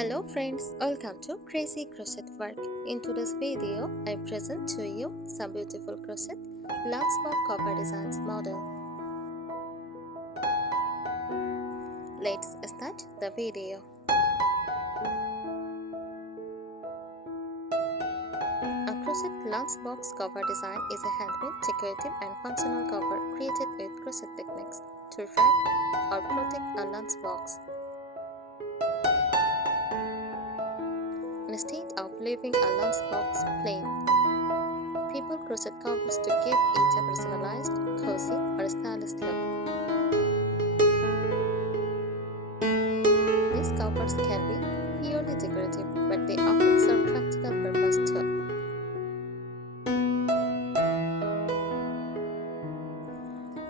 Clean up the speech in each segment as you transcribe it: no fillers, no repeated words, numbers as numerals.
Hello friends, welcome to Crazy Crochet Work. In today's video, I present to you some beautiful crochet lunchbox cover designs model. Let's start the video. A crochet lunchbox cover design is a handmade, decorative and functional cover created with crochet techniques to wrap or protect a lunchbox. Instead of leaving a lunchbox plain, people crochet covers to give it a personalized, cozy, or stylish look. These covers can be purely decorative, but they often serve practical purpose too.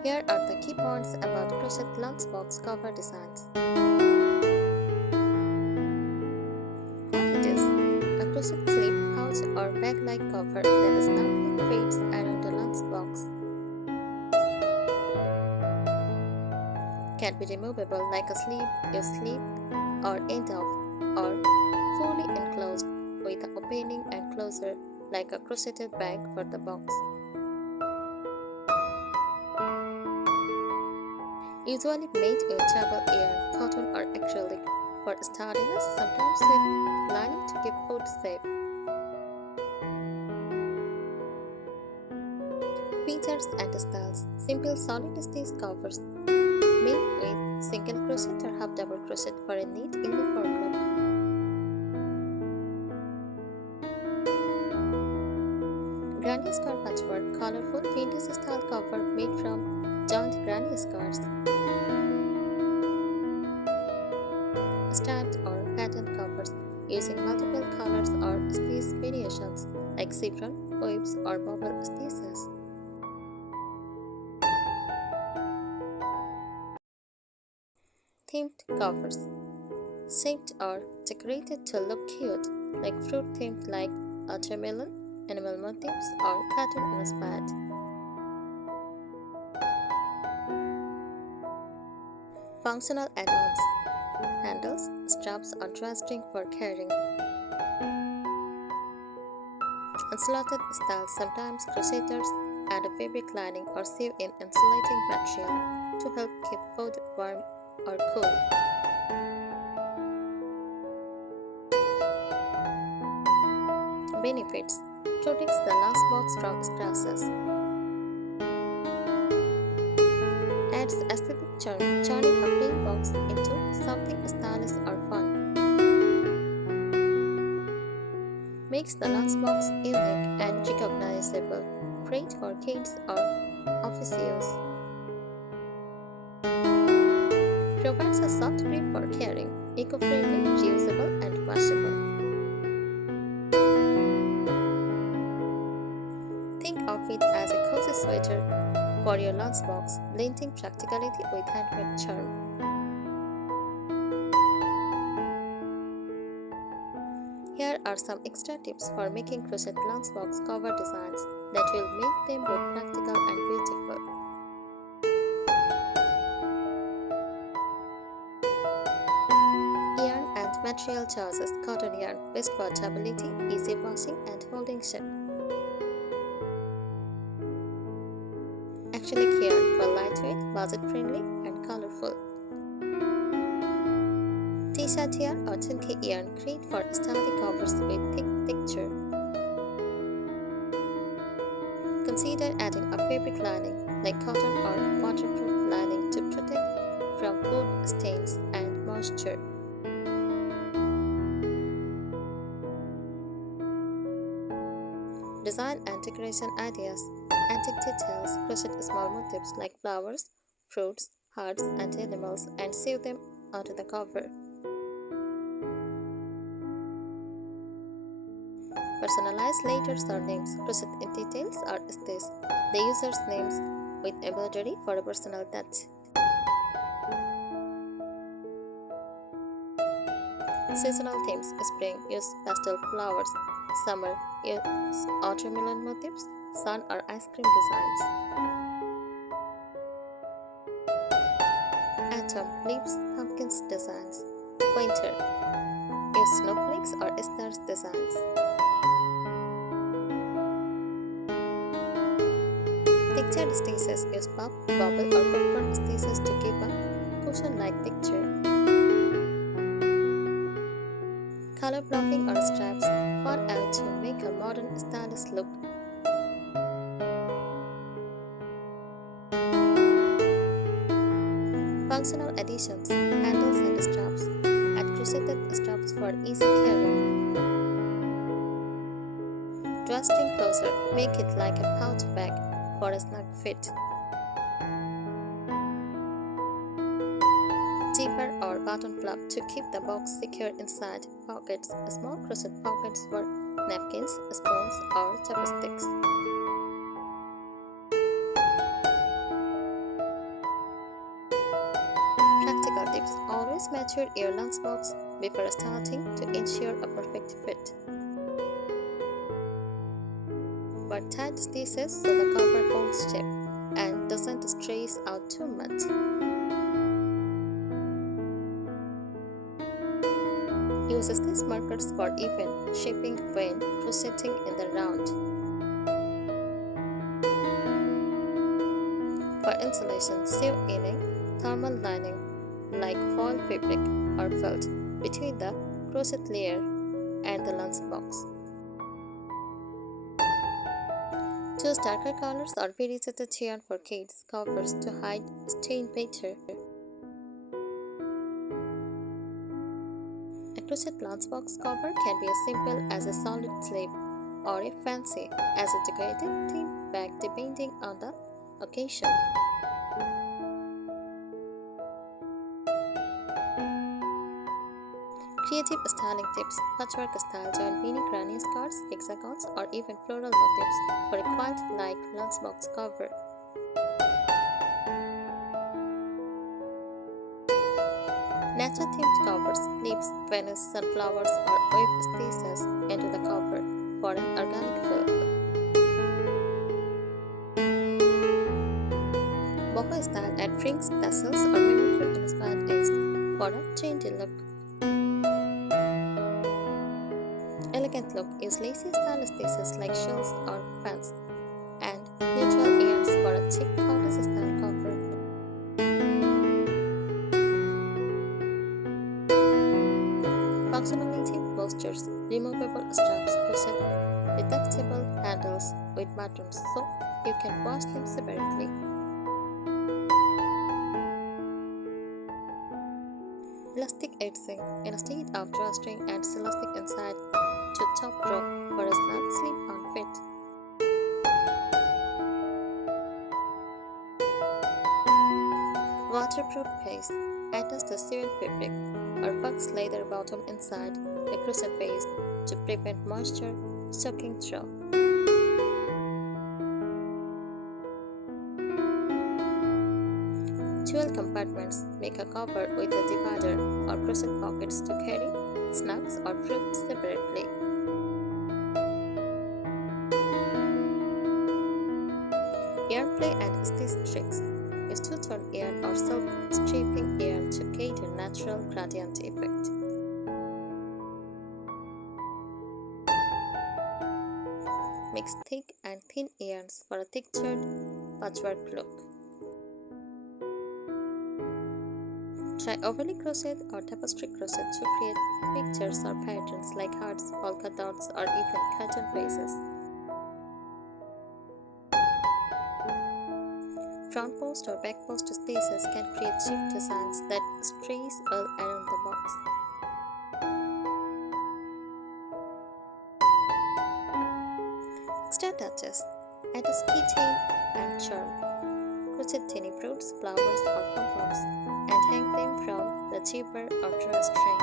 Here are the key points about crochet lunchbox cover designs. What it is: a crochet sleeve, pouch, or bag-like cover that snugly fits around a lunchbox. Can be removable like a sleeve you slip or end off, or fully enclosed with an opening and closure like a crocheted bag for the box. Usually made with travel yarn, cotton or acrylic for sturdiness, sometimes with lining to keep food safe. Features and styles: simple solid stitch covers made with single crochet or half double crochet for a neat uniform look. Granny square patchwork, colorful vintage style cover made from joined granny squares. Striped or patterned covers using multiple colors or stitch variations like chevron, waves, or bubble stitches. Themed covers, shaped or decorated to look cute, like fruit themed like watermelon, animal motifs, or cartoon inspired. Functional add-ons: handles, straps, or drawstring for carrying. Unslotted styles: sometimes crocheters add a fabric lining or sew in insulating material to help keep food warm or cool. Benefits: protects the lunchbox from scratches. Adds aesthetic charm, turning a plain box into something stylish or fun. Makes the lunchbox unique and recognizable, great for kids or office use. Provides a soft grip for carrying, eco-friendly, reusable, and washable. Think of it as a cozy sweater for your lunchbox, blending practicality with handmade charm. Here are some extra tips for making crochet lunchbox cover designs that will make them both practical and beautiful. Yarn and material choices: cotton yarn, best for durability, easy washing, and holding shape. Acrylic yarn for lightweight, budget-friendly, and colorful. T-shirt yarn or 10K yarn, great for sturdy covers with thick texture. Consider adding a fabric lining like cotton or waterproof lining to protect from food stains and moisture. Design and decoration ideas: antique details, crochet small motifs like flowers, fruits, hearts, and animals, and sew them onto the cover. Personalized letters or names: crochet in details or stitch the user's names with embroidery for a personal touch. Seasonal themes: spring, use pastel flowers; summer, use watermelon motifs, sun or ice cream designs. Autumn, leaves, pumpkins designs. Winter, Use snowflakes or stars designs. Textured stitches use pop, bubble or popcorn stitches to give a cushion-like texture. Color blocking or straps fall out to make a modern stylish look. Functional additions, handles and straps. Add crocheted straps for easy carrying. Drawstring closer, make it like a pouch bag for a snug fit. Zipper or button flap to keep the box secure inside. Pockets, small crochet pockets for napkins, spoons or chopsticks. Practical tips, always measure your lunchbox before starting to ensure a perfect fit. Wear tight stitches so the cover holds shape and doesn't stretch out too much. Use stitch markers for even shaping when crocheting in the round. For insulation, sew in a thermal lining like foil fabric or felt between the crochet layer and the lunchbox. Choose darker colors or variegated yarn for kids' covers to hide stain better. A crochet lunchbox cover can be as simple as a solid slip or as fancy as a decorative theme bag depending on the occasion. Creative styling tips, patchwork style join mini granny scarves, hexagons or even floral motifs for a quilt-like lunchbox cover. Nature-themed covers, leaves, Venus, sunflowers or wave stitches into the cover for an organic feel. Boho style add rings, tassels or mimicry-inspired edges for a trendy look. Elegant look, use lacy style stitches like shells or fans and neutral ears for a chic cottage style cover. Functionality postures, removable straps, crochet detachable handles with buttons so you can wash them separately. Elastic edging, instead of drawstring and elastic inside to top row for a snug slip-on fit. Waterproof paste, attach the sewn fabric or fox leather bottom inside the crochet base to prevent moisture soaking through. Jewel compartments, make a cover with a divider or crochet pockets to carry snacks or fruit separately. Yarn play and stitch tricks. Use two-tone yarn or self-stripping yarn to create a natural gradient effect. Mix thick and thin yarns for a textured patchwork look. Try overlay crochet or tapestry crochet to create pictures or patterns like hearts, polka dots, or even cartoon faces. Front post or back post stitches can create cheap designs that stretch all around the box. Extra touches, add a keychain and charm. Crochet tiny fruits, flowers or pom-poms and hang them from the zipper or drawstring.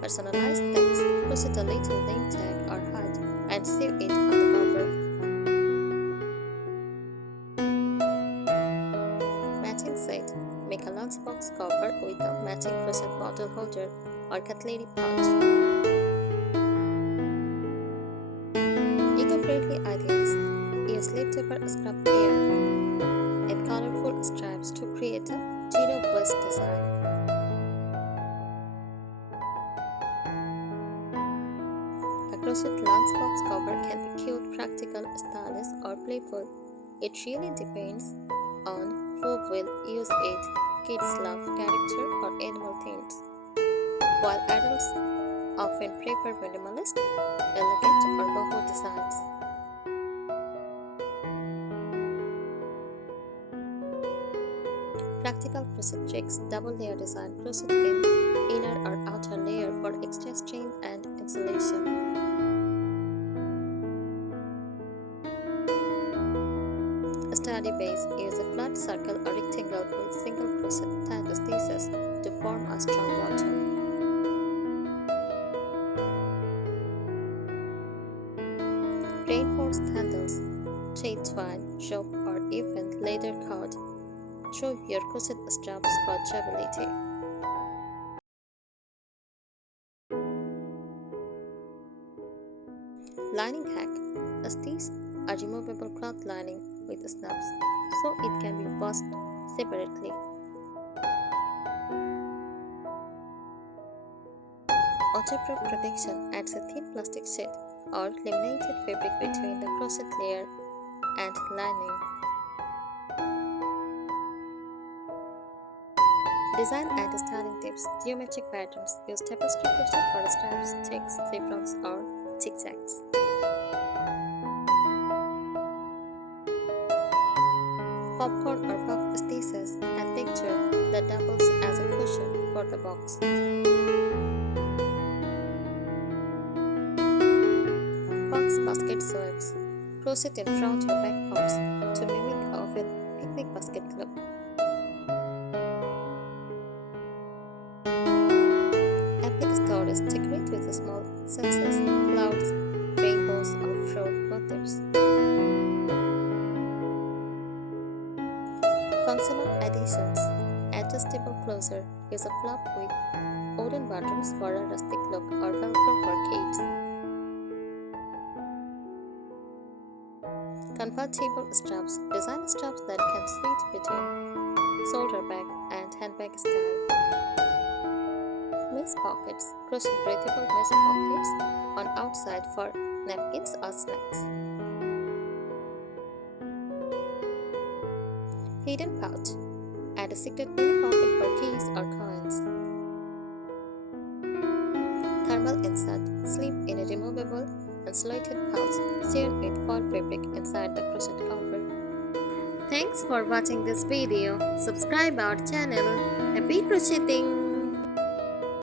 Personalized tags, crochet a little name tag or heart and sew it on the cover. Matching set, make a lunchbox cover with a matching crochet bottle holder or cutlery pouch. Eco-friendly ideas, use leftover scrap yarn and colorful stripes to create a zero-waste design. A crochet lunchbox cover can be cute, practical, stylish, or playful. It really depends on who will use it. Kids love character or animal themes, while adults often prefer minimalist, elegant, or boho designs. Practical crochet tricks: double layer design, crochet in inner or outer layer for extra strength and insulation. A sturdy base: use a flat circle or rectangle with single crochet stitches to form a strong bottom. Reinforced handles: thread, twine, rope, or even leather cord through your crochet straps for durability. Lining hack: stitch a removable cloth lining with snaps so it can be washed separately. Waterproof protection: adds a thin plastic sheet or laminated fabric between the crochet layer and lining. Design and styling tips: geometric patterns: use tapestry crochet for stripes, checks, chevrons, or zigzags. Popcorn or puff stitches and texture that doubles as a cushion for the box. Box basket sweeps: crochet in front or back parts to mimic a picnic basket look. Epic stories: decorate with small sunsets, clouds, rainbows, or fruit motifs. Functional additions: adjustable closure: use a flap with wooden buttons for a rustic look or velcro for kids. Convertible straps: design straps that can switch between shoulder bag and handbag style. Mesh pockets: crochet breathable mesh pockets on outside for napkins or snacks. Hidden pouch: add a secret mini pocket for keys or coins. Thermal insert: slip in a removable insulated pouch sewn with foil fabric inside the crochet cover. Thanks for watching this video. Subscribe our channel. Happy crocheting!